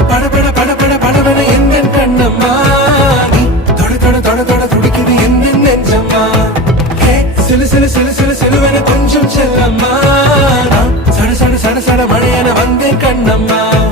படபட படபட படபட எந்த கண்ணம்மா நீ தொட தொட தொட தொட துடிக்குது எந்த நெஞ்சம்மா சிலு சிலு சிலு சிலு சிலுவென கொஞ்சம் செல்லம்மா சட சட சட சட மழையென வந்தேன் கண்ணம்மா